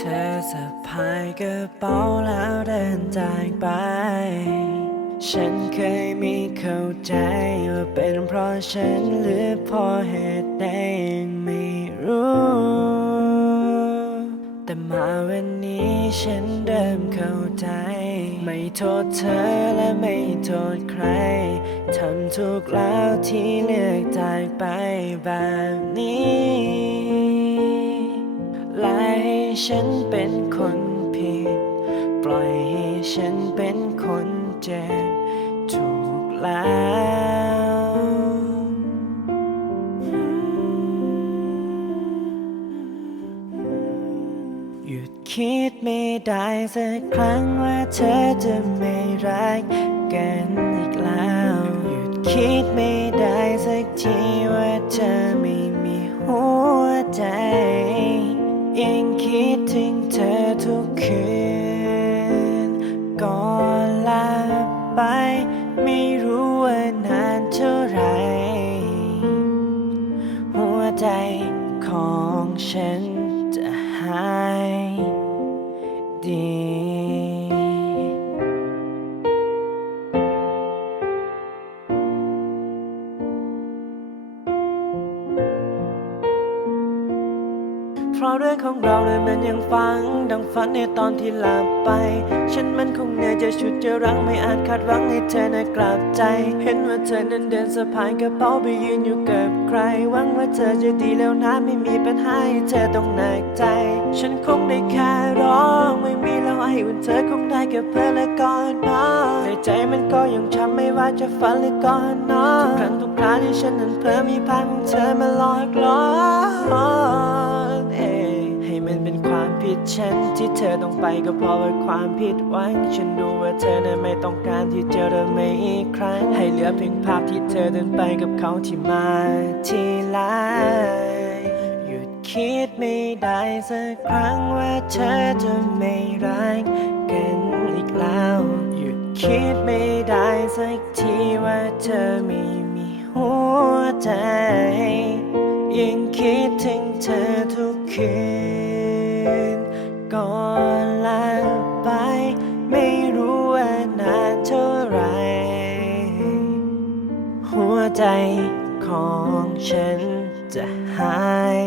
ธอสะพายกระเป๋าแล้วเดินจากไป ฉันเคยมีเข้าใจว่าเป็นเพราะฉันหรือเพราะเหตุใดยังไม่รู้ แต่มาวันนี้ฉันเริ่มเข้าใจ ไม่โทษเธอและไม่โทษใคร ทำถูกแล้วที่เลือกจากไปแบบนี้ ฉันเป็นคนผิด ปล่อยให้ฉันเป็นคนเจ็บถูกแล้วหยุดคิดไม่ได้สักครั้งว่าเธอจะไม่รักกันอีกแล้ว หยุดคิดไม่ได้สักทีว่าเธอ ไม่รู้ว่านานเท่าไร หัวใจของฉันจะหายดี เพราะเรื่องของเราเนี่ยมันยังฟัง ดังฝันในตอนที่หลับไป ฉันมันคงเหนื่อยจะชุดจะรั้งไม่อาจคาดหวังให้เธอน่ะกลับใจ เห็นว่าเธอนั้นเดินสะพายกระเป๋าไปยืนอยู่กับใคร หวังว่าเธอจะดีแล้วนะไม่มีปัญหาให้เธอต้องหนักใจ ฉันคงได้แค่ร้องไม่มีแล้วให้อุ่นเธอคงได้แค่เพื่อและก่อนนอนในใจมันก็ยังช้ำไม่ว่าจะฝันหรือก่อนนอนทุกครั้งทุกคราที่ฉันนั้นเผลอมีภาพของเธอมาหลอกหลอนเอ้ มันเป็นความผิดฉันที่เธอต้องไปก็เพราะว่าความผิดหวังฉันรู้ว่าเธอนั้นไม่ต้องการที่จะเริ่มใหม่อีกครั้ง ให้เหลือเพียงภาพที่เธอเดินไปกับเขาที่มาทีหลังหยุดคิดไม่ได้สักครั้งว่าเธอจะไม่รักกันอีกแล้วหยุดคิดไม่ได้สักทีว่าเธอไม่มีหัวใจ ยังคิดถึงเธอทุกคืน ใจของฉันจะหาย